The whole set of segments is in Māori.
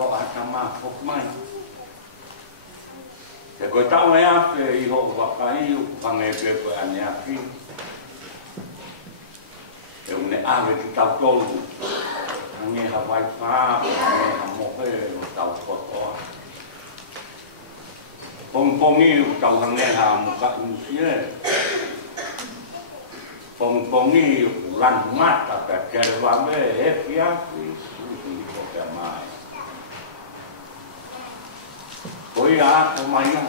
ko atama ko mai te ko tau e ape I ho wakai u pange pe ko ane api e une ave ki tau tolu ange hawai pā ange hamohe o tau kotoa pongpongi u tau hange ha muka usie pongpongi u lan mata pe kere wame e piapi usi ko pe mai koi a ko mai na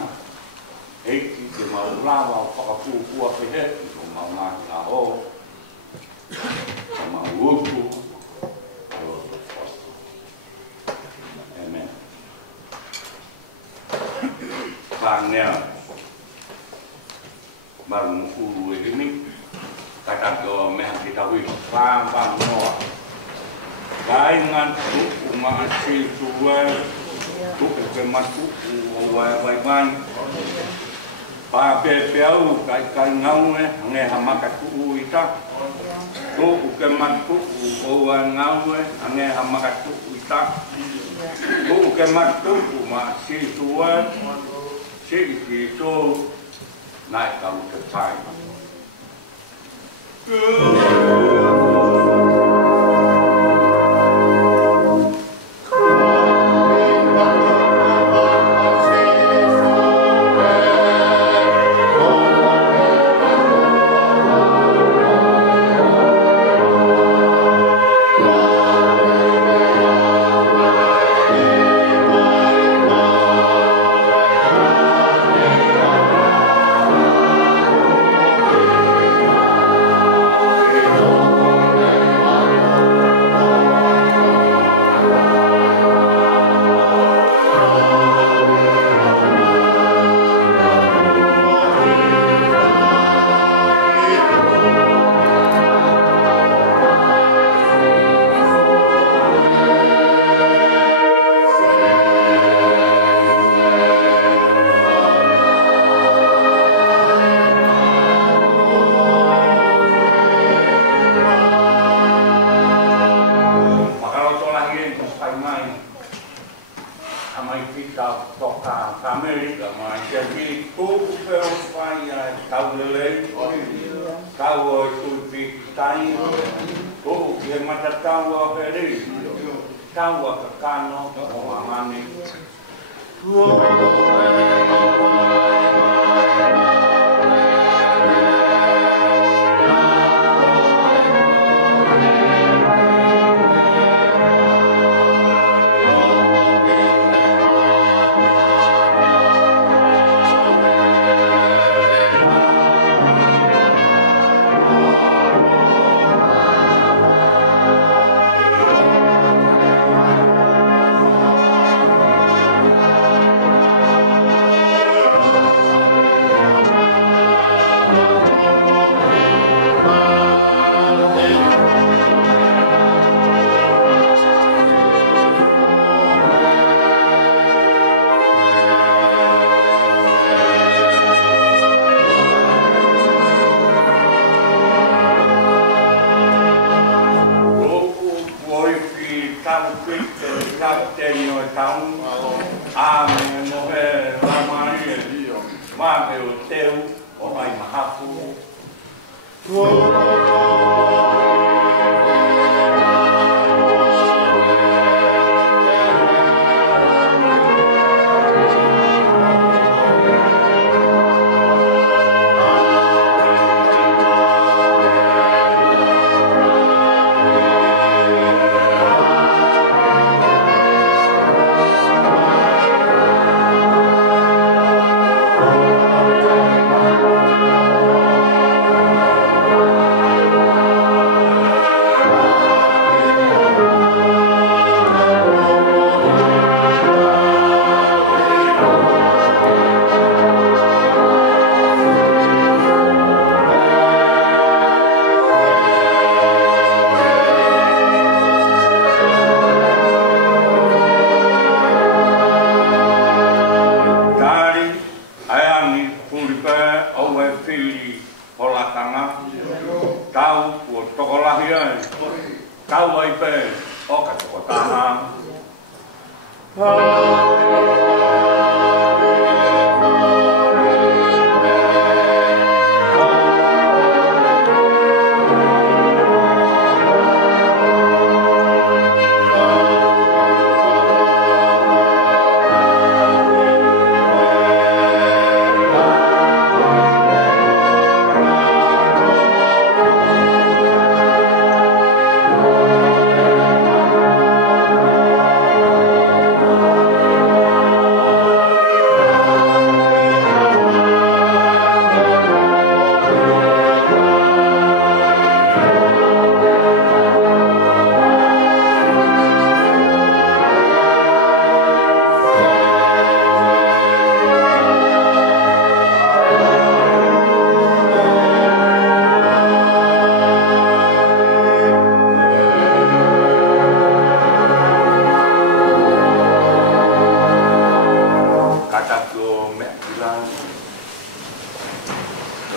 eiki te maulawa o whakapūpua pe he o maunaki a ho o mauupu amen Pangnya baru mukulu ini kata do mehan kita wi pang noa kaingan tu masih tua tu kematu wai pa pepeau kai ngau nge hamaka tu ita tu kematu ngau nge hamaka tu ita tu kematu masih tua si itu naik kamu ke China.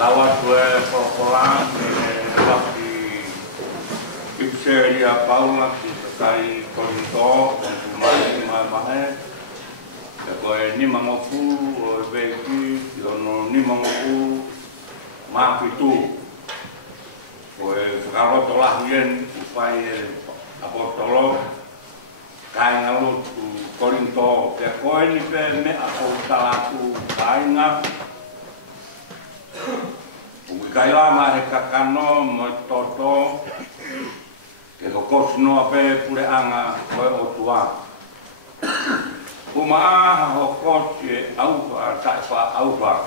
lawa tue pola waktu Ipseria Paula kai Korinto mai ko ni mangofu o veki no ni mangofu ma pitu ko karo tolah yen upai apostolo kai ngalu Korinto ke ko ni pe me apostolatu kai nga kai lama he kakano mo toto ke hokos no ape pure anga ko o tua uma hokos e au ta fa au ba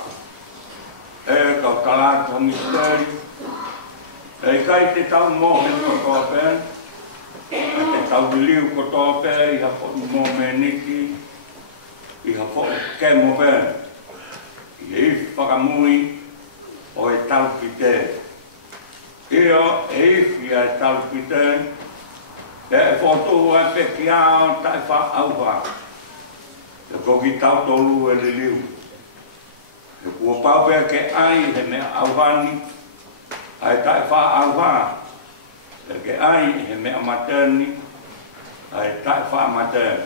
e ka kala ka misteri e kai te tau mo he ko ape te tau liu ko to ape i ha ko mo meniki i ha ko ke mo pe i fa mui o e tau pite. Io e fia e tau pite. E foto e pe kia tai fa auwa. E koki tau tolu e le liu. E kua pau pe ke ai he mea auwani. Ai tai fa auwa. E ke ai he mea materni. Ai tai fa materni.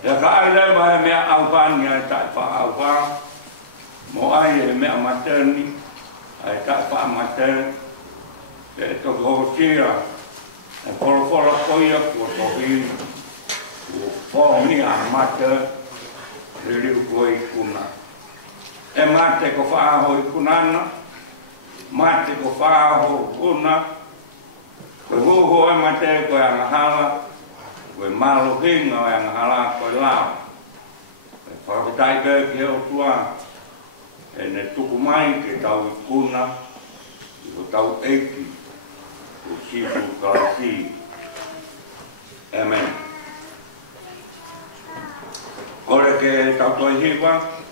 E ka ai lewa he mea auwani ai tai fa auwa. Mo ai e mea materni, ai ta wha materni, e to hokia, e polo koia kua tohi, kua whaongi a mater, e riu kua i kuna. E mate ko whaaho i kunana, mate ko whaaho kuna, koe hoho e mate koe angahala, koe malo hinga o angahala koe lao. E whakatai koe ki heo tua, e ne tuku mai ke tau i kuna, i ho tau eiki, o sifu kalasi. Amen. Kore ke tau toi hiwa,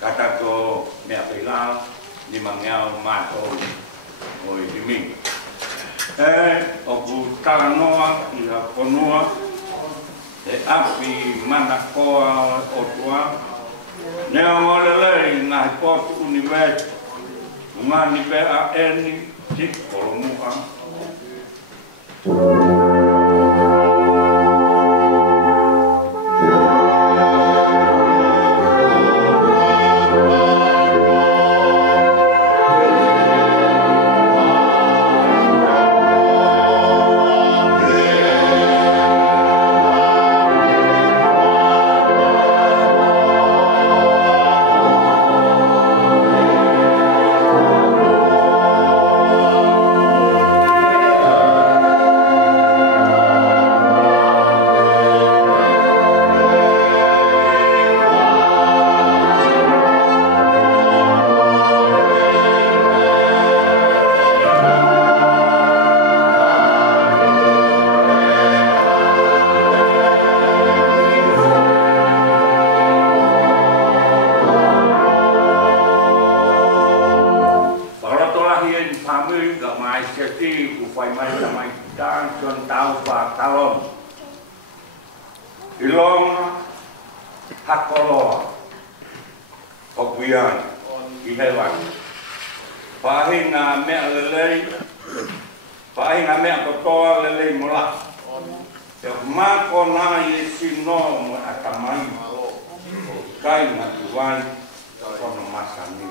kata ko mea peilao, ni mangeau mātou o i himi. E o ku tala noa i ha konua, e api mana koa o tua, nea ngolelei ngahi potu universe, ngani pe a eni, tik kolomua. Ilong hakoloa okuyan i hewan. Pahinga mea lelei, pahinga mea kotoa lelei mola. Te mako na i sino mo atamai. Kai na tuwai kono masani.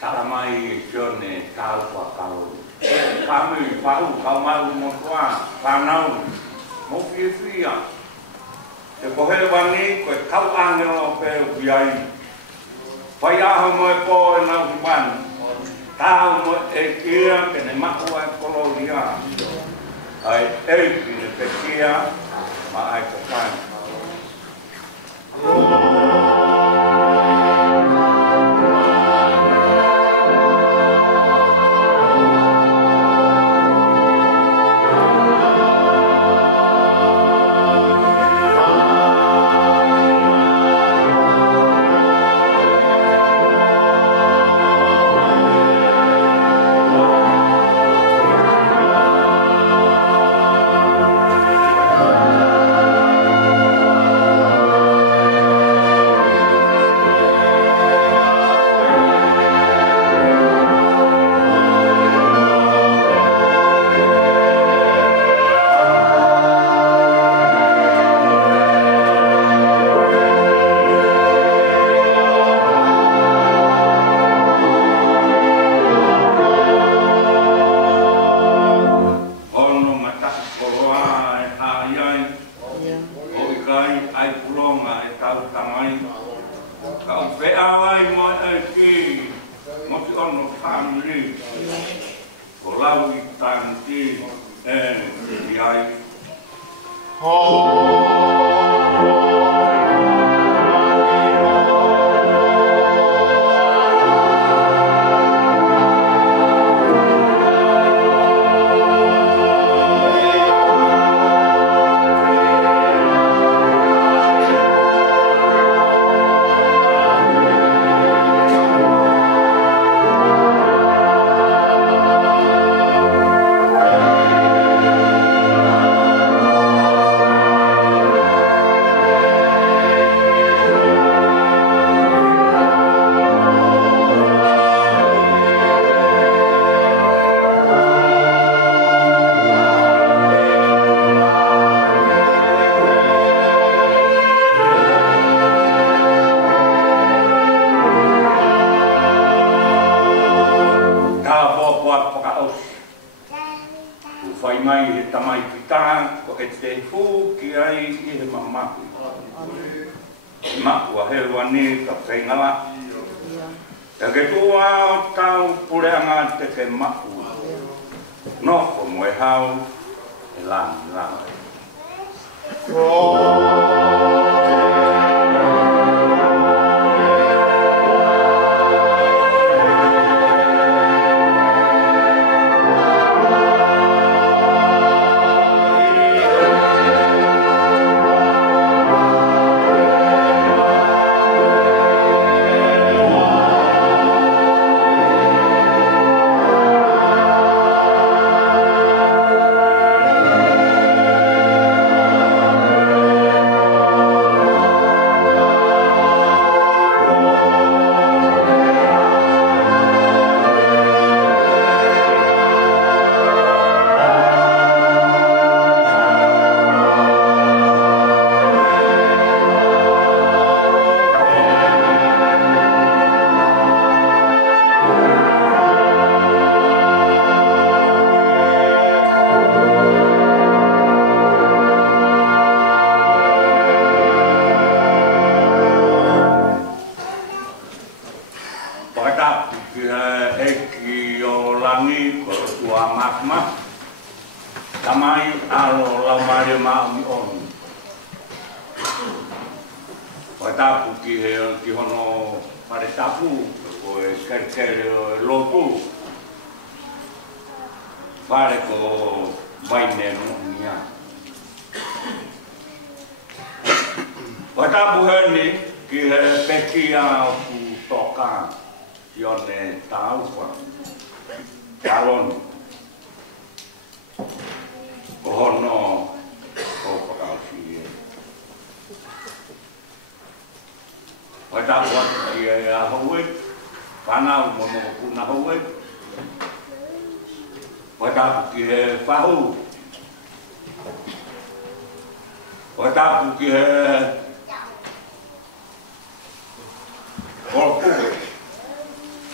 taramai sione tau pakalo. Kami pau kau mau motua panau mo fia. Te kohe wangi ko tau angelo pe biai. Pai aho mo po na man. Tau mo e kia ke ne makua kolonia. Ai e ki ne pe kia ma ai kokan.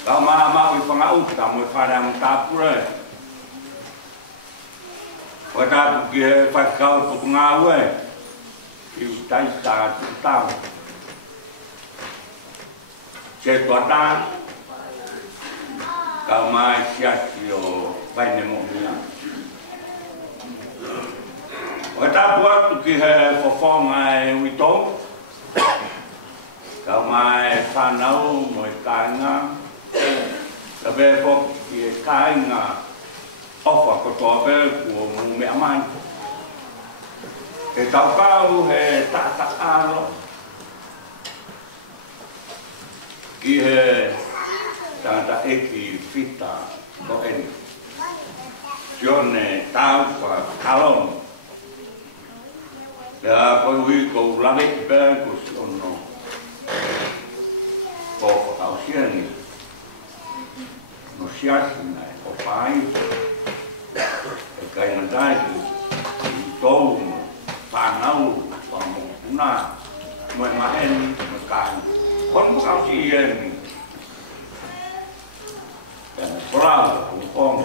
Kau mau pangau kamu farang tapure. Wata ke fakau pengawe. Iu tai sa tau. Cetuatan kau mai siasio pai nemo mia. Wata buat ke fofong ai witong. Kau mai fanau moi kanga. Tapi kok kanga ofa kotobe của mẹ mai. Cái tao cao he ta alo. Kia ta eki fita có en. Giorne tao và kalon. Ya có huy cầu la đích bên của sono. Có tao xiên. Nó siasi này có phải. Cái này đây tô panau pamuna main makan kon kau sien dan pulau Hongkong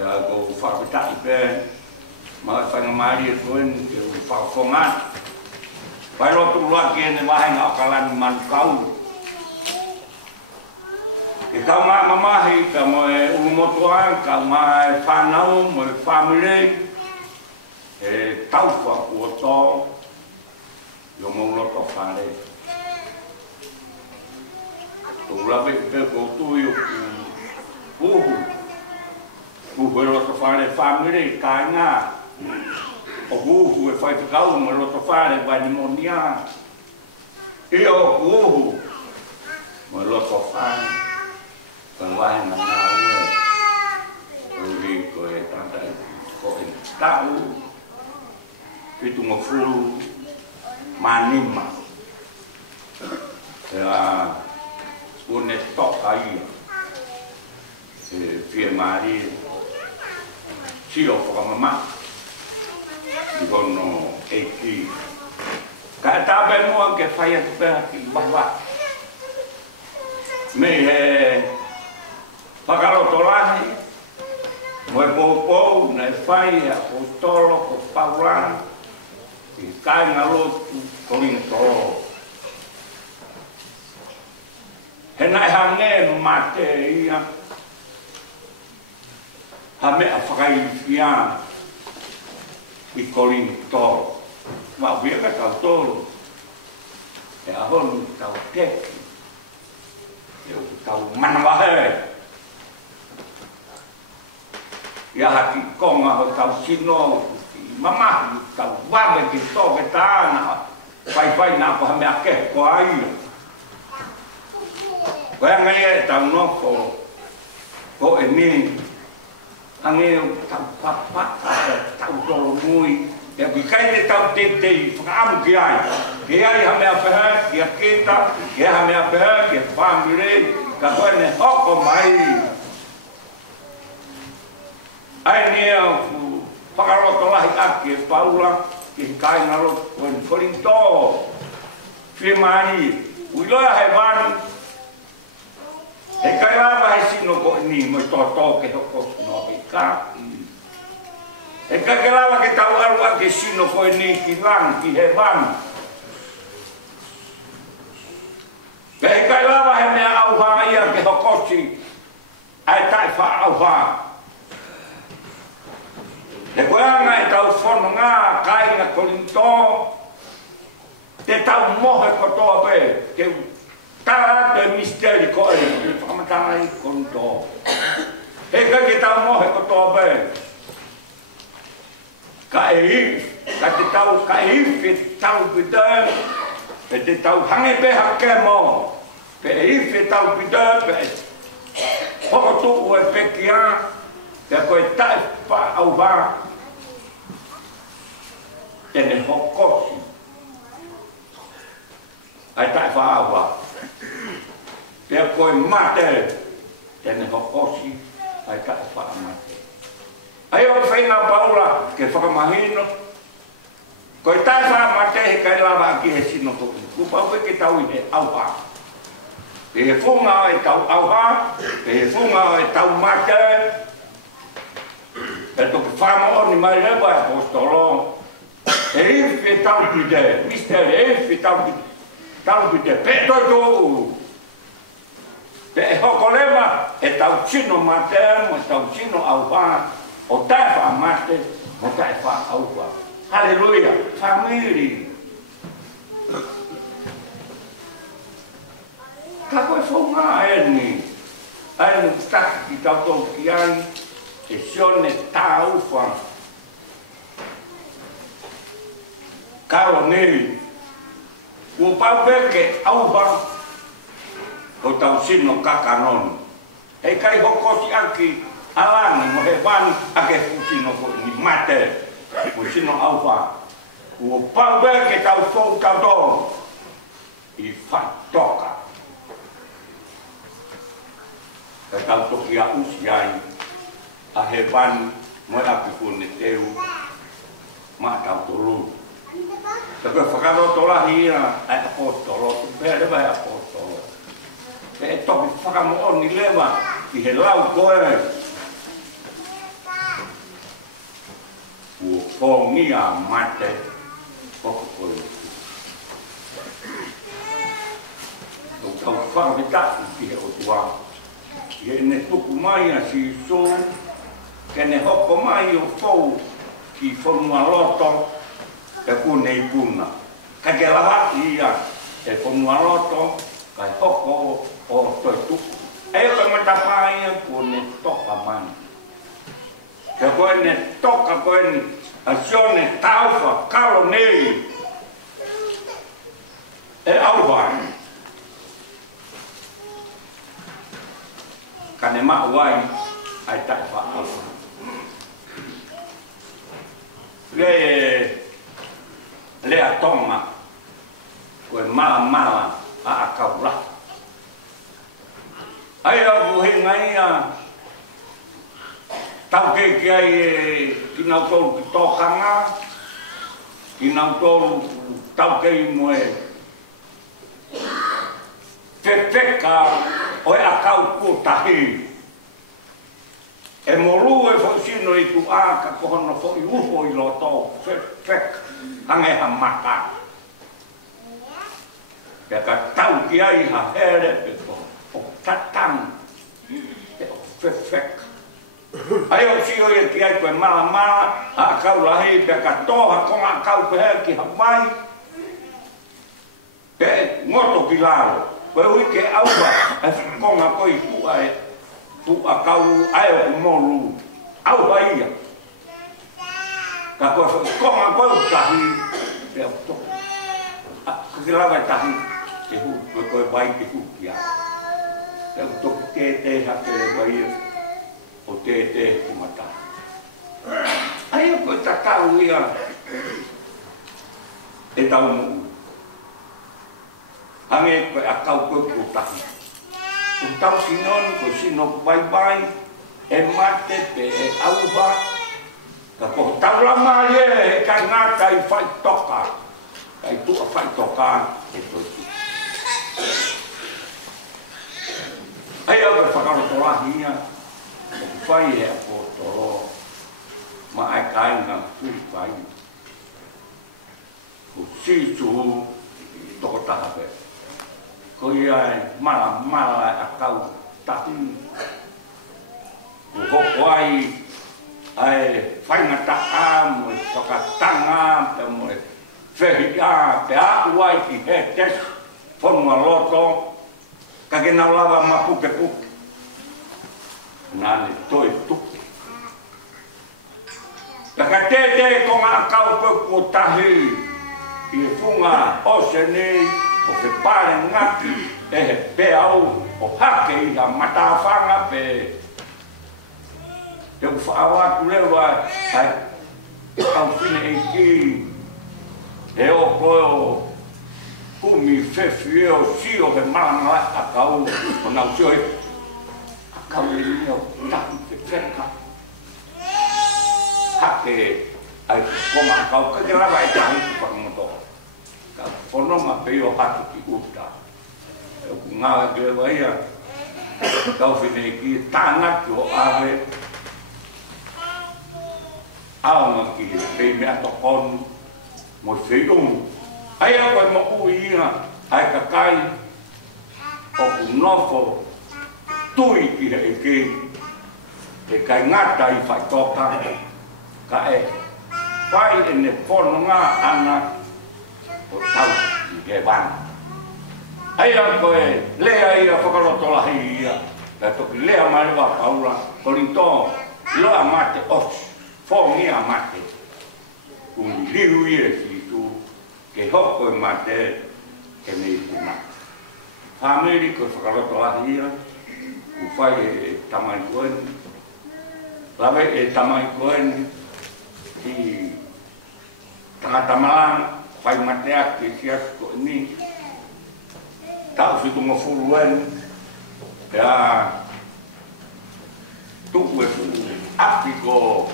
ya go fabrikai ben mai pengemari pun fakongan baru tu lagi ni mahal akalan mankau kau mamahi kamu umutuan kamu panau mau family tau fa của to yo mo lo to fa le tu la be ko tu yo ku lo to fa le family ka nga o ku fa te kau mo lo to fa le ba ni monia io mo lo to fa kan wa na na we ko e tanta ko en tau itu ngeflu manima ya une tok aí firmari sio para mamá dicono eki kata bemo che fai a te bahwa me pagalo tolani mo popo na fai a postolo ko paulan kai ngalo kolinto henai hange mate ia hame afai fia i kolinto ma via ka tolo e ahon kau tek eu kau manwahe ya haki konga ho kau sino mama kau wabe ki to betana pai na ko hame ake ko ai ko ngai tau no ko eni ange tau tau to mui ya bi kai le tau te am ki ai hame ape ki kita ki hame ape ki family ka ko ne hoko mai ai ne Pagalo tolah ake paula ki kai ngalo wen kolinto firmani ulo hewan e kai lava sino ko ni mo to ke ko no ka e kai lava ke tau alwa ke sino ko ni ki lang ki hewan e kai lava he me au ha ia ke hokochi ai tai fa au ha e koe anga e tau whono ngā kai na kolinto te tau mohe kotoa pe ke tara te misteri koe te whamatanga i kolinto e kai ke tau mohe kotoa pe ka te tau pita e te tau hange pe hake mo pe tau pita pe hoko tuku e pe kia te koe tae pa au wā tene hokosi ai tae wha au wā te koe mate tene hokosi ai tae wha mate ai o whainga paula ke whakamahino koe tae wha mate he kai lava ki he sino toki kupau ke tau i he au wā e funga e tau auha, e funga e tau mate, e toki whamao ni mai rewa e apostolo, e iwhi tau pide, mister e iwhi tau pide, pe toi tōu. Pe e hoko lewa e tau chino mate, mo e tau chino auha, o tae wha mate, mo tae wha auha. Halleluja, family. Ka koe whaunga eni, eni staki ki tau tau ki ai, e sione tā uwha. Karo nei, ua pau peke auha, o tau sino kakanonu. E kai hokosi aki alani, mo he wani ake fusino ko ni mate, mo sino auha. Ua pau peke tau fau tau tau, i whatoka. E tau toki a usi ai, a he wani, mo e api kone teu, ma tau tolu. Te koe whakaroto lahi ia, e apostolo, pēr lewa e apostolo. E toki whakamo ni lewa, i he lau koe. Ua pōngia mate, koko koe. O tau whakawitatu ki he o tua. I e ne tuku mai a si so, ke ne hoko mai o fau ki whanua loto, e punei puna. Ka ke lawa ia, e whanua loto, ka hoko o toi tuku. E koe matapai e pune toka mai. Ke koe ne toka koe ni, a sione tauwha, karo nei. E auwai. Ka ne mauai, ai tai wha auwha. Lea tonga, koe mala a akaura. Ai au he ngai a tau ke ai ki nau tolu ki tōkanga, ki nau tolu tau ke i moe whewheka o e akau kōtahi. E moru e whausino i tu aka kohono fo i ufo i lo tō whewheka. Hange ha maka. Pea ka tau ki ai ha here pe ko o tatang pe o whewheka. Ai o si oi e ki ai koe mala a kau lahi pea ka toha konga kau pe hea ki Hawaii. Pe ngoto ki laro. Koe ui ke aua e konga koe tua kau ai o moru. Aua ia. Ka koe konga koe utahi. Pea to. Kaki lawa e tahi. Te hu, koe vai te hu kia. Pea to te hake le vai o te kumata. Ai o koe takau ia. E tau muu. Hange koe a kau koe kutahi. O tau sinon, koe sino vai, e mate pe e auba. Ka koe tau lama e kai ngata i whai toka. Kai tua whai toka e toi tu. Ai au koe whakaro tolahi ia. O whai e a kōtoro. Ma ai kai ngā tui whai. Ko si tuhu i toko taha pe. Ko ia mala a kau tahi. Ko hoko ai whainga taha mo e whakatanga pe mo e whehia pe auai ki he tes whanua loto ka ke nau lava mapuke puke. Nane toi tuki. Ka te ko ngā kau ko tahi i funga ose nei o ke pare ngaki e he pe au o hake i ha matawhanga pe te whaawatu lewa ai au whine e ki e o koe o kumi whewhi e o si o he maranga a kau o nau sioi a kau e ni o tahi te whenka hake ai koma a kau kake rawa e tahi tu whakamotoa. Ka whanonga pe o hatu ki uta. ngā ke waia, kau whine ki tāna ki o awe, aonga ki pei mea tokonu, mo whiungu. Ai a koe mo ui inga, ai ka kai, o ku nofo, tui ki he eke, e kai ngata i whai toka, ka e, whai e ne pono ngā ana, o tau i ke wana. Ai a koe lea ia whakaroto lahi ia, ka toki lea mai wa paura, korinto, loa mate os, whongia mate, kuni liu ia si tu, ke hoko e mate, ke nei ku mate. Whamiri koe whakaroto lahi ia, ku whai e tamai koeni, lawe e tamai koeni, ki tangata malanga, whai matea ke sias koeni, tau fitu mo furuen, ya tuku e fu api ko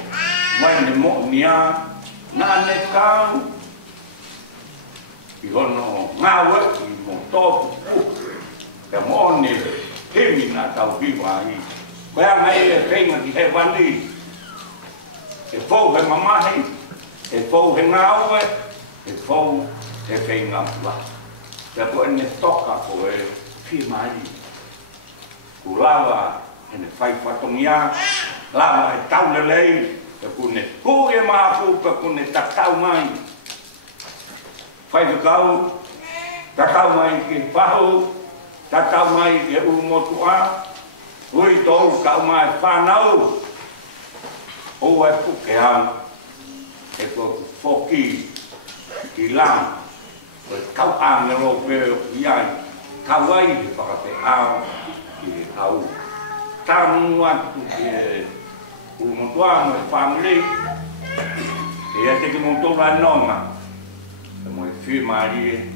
waine mo nia, nane kau, i hono ngawe i mo topu puku, ka mo ne hemi na tau biwa i. Koea ngai e whenga ki he wandi, e fau he mamahi, e fau he ngawe, e fau he whenga pua. Te ko ene toka ko e whi mai. Ku lawa ene whai whatongia, lawa e taulelei, te kune ku e maafu, te kune tatau mai. Whai whakau, tatau mai ki whahu, tatau mai ki umotua, ui tau kau mai whanau. O e puke au, e ko whoki ki lam. Kau ang nero peo iai, kau ai di whakate au ki au. Tānu atu ki umotua mo e whamilei, e a te ki motora nonga, e mo e whimari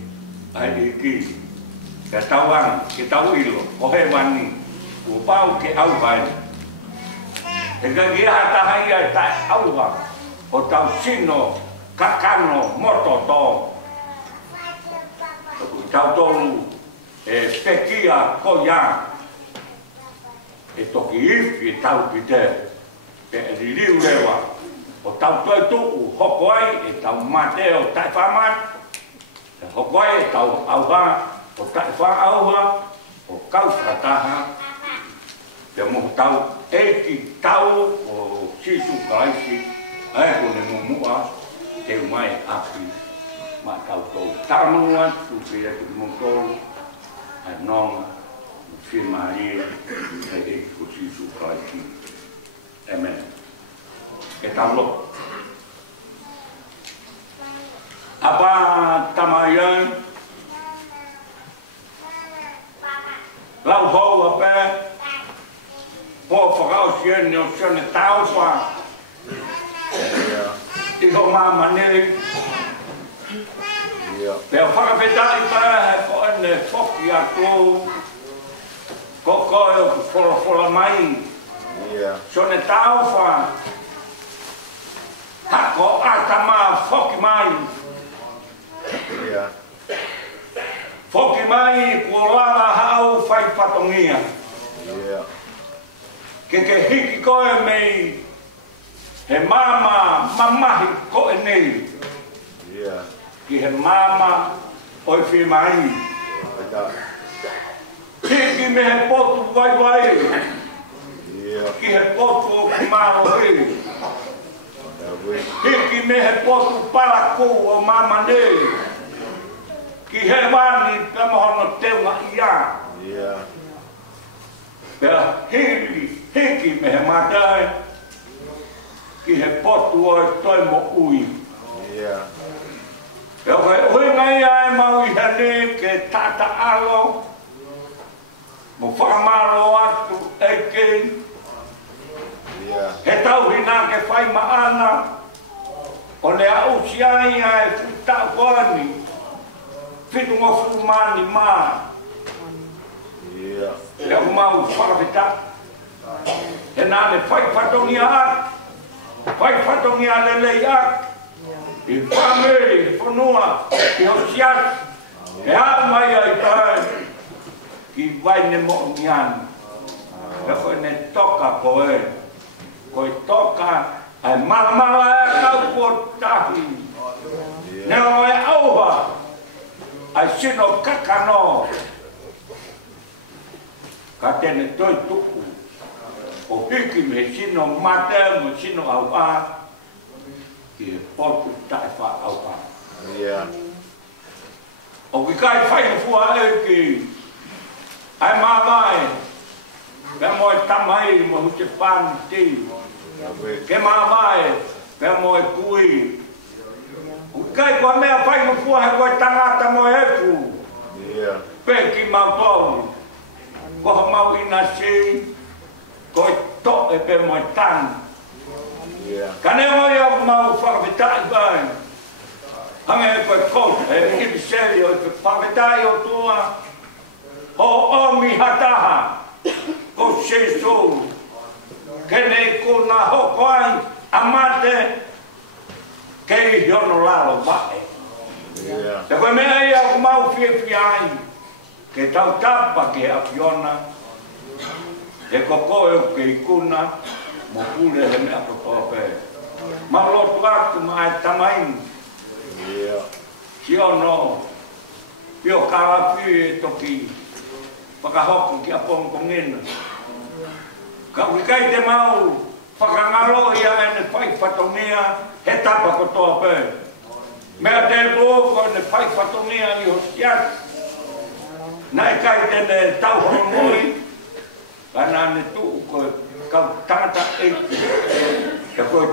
ai e ki, ke tau ang, ke tau ilo, o he wani, o pau ke au vai. E ka ki hata hai ai tai au wa, o tau sino, kakano, mototo, tau tolu e pekia ko ia e toki iwi tau ki te e ririu lewa o tau toi tuku hoko ai e tau mate o tai whamat e hoko ai e tau auha o tai wha auha o kau whakataha e mo tau eki tau o sisu karaisi e kone mumua te umai api ma tau tau taramangua tu pia tu mongkol a nonga fi maria e ko si su praiki amen e tau apa tamayan lau ho apa po fagao sien no sien tau fa i ho mama ne Pea whakapetai paa ko ane whoki a tō koko e o whola mai. So ne tau wha hako atama whoki mai. Whoki mai ko lava hau whai whatongia. Ke hiki koe mei he mama mamahi ko e nei. Ki he mama o i whi mai. Hiki me he potu vai vai. Ki he potu o ki maro he. Hiki me he potu paraku o mama ne. Ki he wani pe mohono teunga ia. Pea hiki me he matai. Ki he potu o i toi mo ui. E oi ngai ai mau i hane ke tata alo, mo whakamaro atu eke, he tau hina ke whai maana, o le au si ai ai whita wani, whitu mo whumani maa. E au mau whakawhita, he nane whai whatongia ak, whai whatongia lelei ak, I whameri, whanua, I hosiat, e a mai ai tae, ki vai ne mo nian. Ka ko ne toka koe. Koe toka ai mala kau ko tahi. Ne o e auha. Ai sino kakano. Ka tene toi tuku. O hiki me sino mate mo sino auha. Ki potu tae wha auha. O ki kai whai fua e ki. Ai mawai. Pea moe tamai mo hute pan ti. Ke mawai. Pea moe kui. O ki kai kua mea whai fua he koe tangata moe eku. Pe ki mau tolu. Koha mau ina si. Koe to e pe moe tang. Ka ne oi au mau whakawitai bai. Hange e koe kote, e kipi seri o te whakawitai o tua. Ho omi hataha. Ko se so. Kene ko na hoko ai. Amate. Kei hiono lalo bae. Te koe mea i au mau fie ai. Ke tau tapa ke apiona. E kokoe o ke ikuna. Mo pule he mea kotope. Ma lotu atu ma e tamain. Sio no. Pio karapi e toki. Whakahoko ki a pongpongina. Ka wikai te mau. Whakangaro ia e ne whai whatongia. He tapa kotope. Mea te loko ne whai whatongia i hosiat. Nai kai tene tau horomoi. Kana ne tuu koe. Kau tangata eiki. Ka koe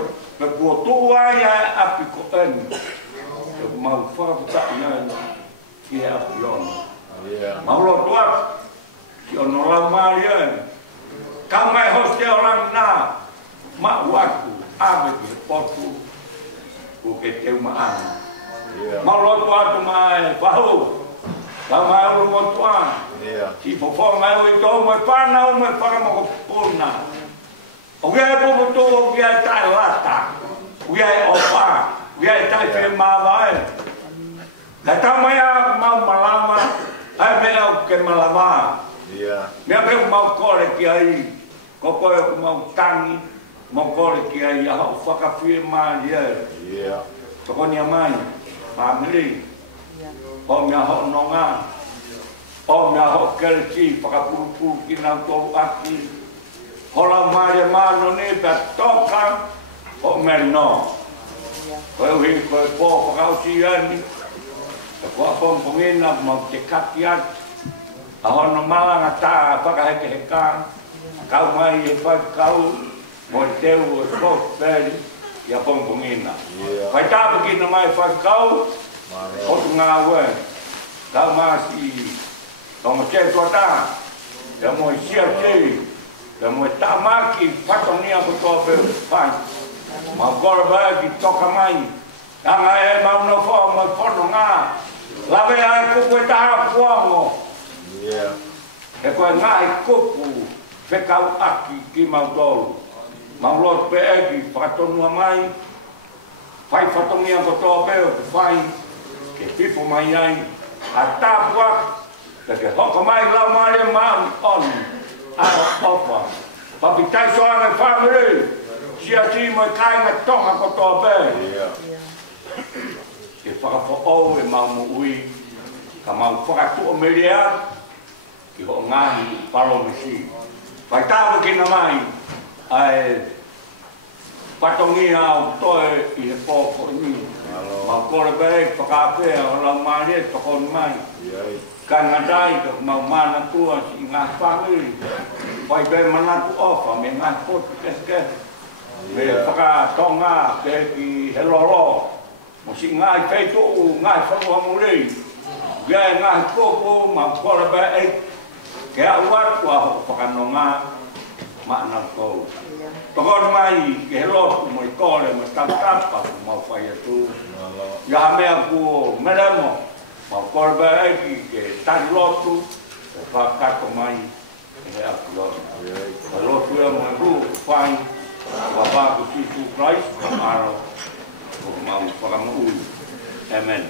kua tua ia e api ko enu. Ka mau whakapita ia ki e api ono. Mau lotu atu. Ki ono lau maari enu. Kau mai hoste orang nā. Ma uaku. Ame ki he potu. Ko ke teu maana. Mau lotu atu mai whahu. Kau mai uru motuan. Si fofo mai ui tō mai whana o mai whakamoko puna. O kia e puputu o kia e tae lata. O kia e opa. O kia e tae whi mawae. Ka tamai a mau malama. Ai mea o ke malama. Mea peo mau kore ki ai. Ko koe o mau tangi. Mau kore ki ai. Aho whakawhi maari e. Toko ni a mai. Family. O mea ho nonga. O mea ho keresi. Whakapurupuru ki nau tōu aki. Hola Maria mano ne pa toka o merno. Koe uhi koe pō whakausi ani. Ko a pompongina mo te kati ati. A hono malanga tā whakaheke he kā. Kau mai e whai kau. Mo i teu e kōsperi i a pompongina. Whai tāpakina mai whai kau. Hotu ngā ue. Kau māsi. Tonga te tuatā. Te mo i sia tei. Ka mo tamaki whatongia ko tō pēu whai. Ma kora bai ki toka mai. Tanga e mauna whao mai whono ngā. Lawe ai kupu e taha puango. E koe ngā i kupu whekau aki ki mautolu. Maulot pe egi whatonua mai. Whai whatongia ko tō pēu whai. Ke pipo mai ai. A tāpuak. Ke hoko mai lau maare maun onu. Opa. Papi tai soa ngai whamere. Sia ti mo e kai ngai tonga ko tō pē. Ke whakafo au e mau mo ui. Ka mau whakatu o merea. Ki ho ngahi paro misi. Pai tāwa ki na mai. Ai patongia o toe i he pōko ni. Mau kore bēk whakapea o lau maare toko ni mai. Ka ngadai ka mau mana tua si ngā whamiri. Pai pe manatu ofa me ngā potu keske. Me whakatonga ke ki he loro. Mo si ngā i whaitu u ngā i whanua muri. Ia e ngā i koko ma kora pe e. Ke a uatu a ho whakanonga maana kou. Tokoro mai ke he lotu mo i kore mo tautapa ku mau whai atu. Ia mea ku meremo. Ma korba eki ke tari lotu, e whakako mai e he aku lotu. Ka lotu e mo e ru, whai, wa whaku Jesus Christ, ka maro, o mau whakamu. Amen.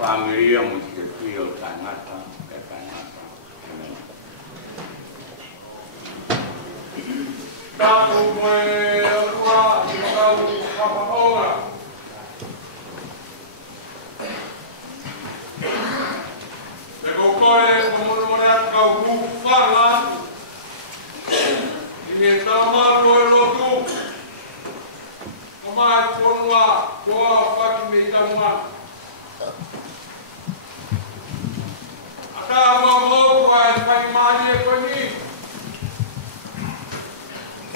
familia mesti kio tangata tangata. Tahu mai apa tahu apa orang. Lekokore komunorat kau bufala. Ini tamal lotu. Kamar konwa doa pagi mejaman. Ada mau buat pagi ko ni.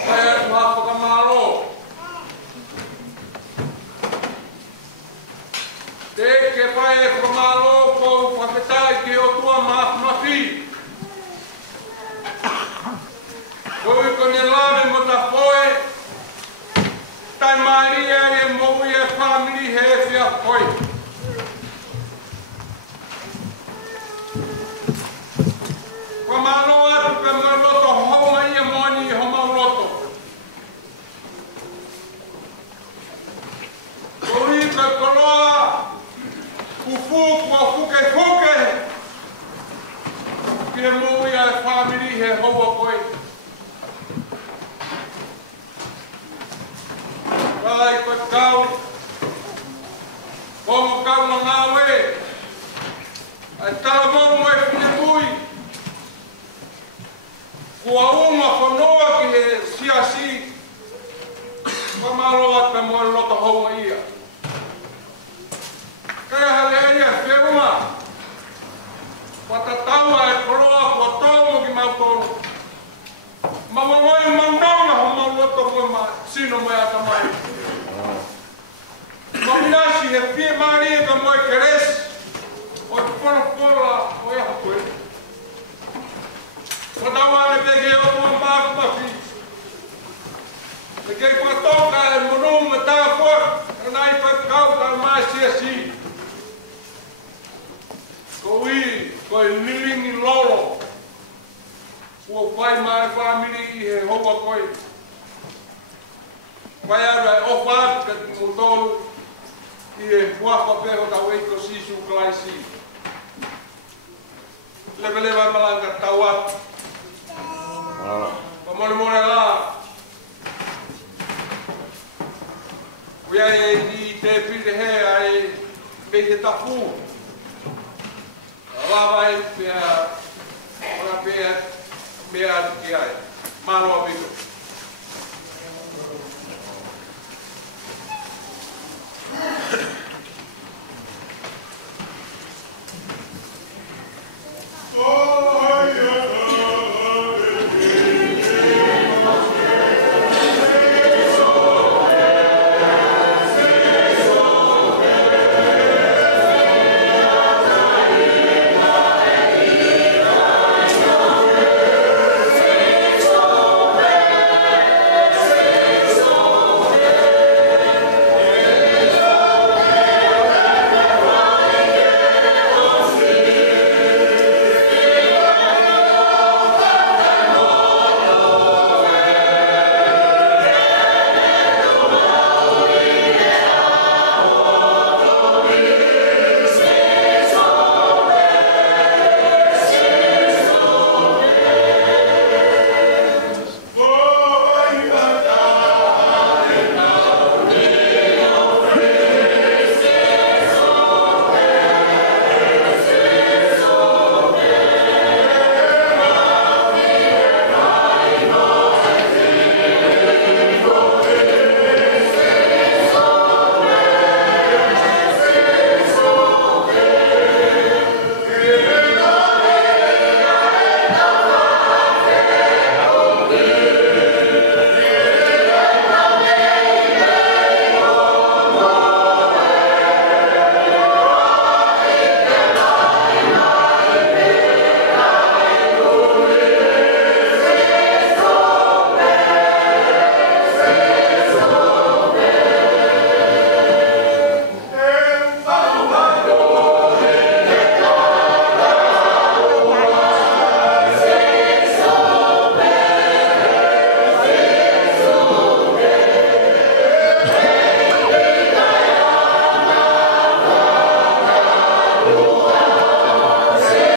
Saya apa kamalo. Deke pai kamalo ko paketai ke o tua mafi. Koi ko ne lave mota foi. Tai Maria e mo e family he fia foi. Kamalo atu ke maloto homa ia moni homa loto. Koi ka koloa ufu fuke ke mo ia family he hoa koi. Vai pa kau. Como kau na ngawe. Ai tala mo mai fine mui. Kua uma whanoa ki he siasi. Pamalo at me mo loto hoa ia. Kaya hale ia whiuma. Patataua e koroa kua taumo ki mautoro. Mawawai mandonga ho mauloto mo ma sino mo ata mai. Maminasi he pie mari ka mo keres. O pola o ia koe. O dawa le bege o mo ma ma fi. Le ke ko toka e mono me ta ko nai pa kau ta ma si. Ko liling in lolo. O pai mai family he hoa koi. Pai ara o fa ka mo tolu. I e huapa peho tau eiko sisu klaisi. Leve malanga tauat. Pamole la. Kuia e ni te pide he ai mehe tapu. Lava e pia. Ora pia mea ki ai. Mano amigo.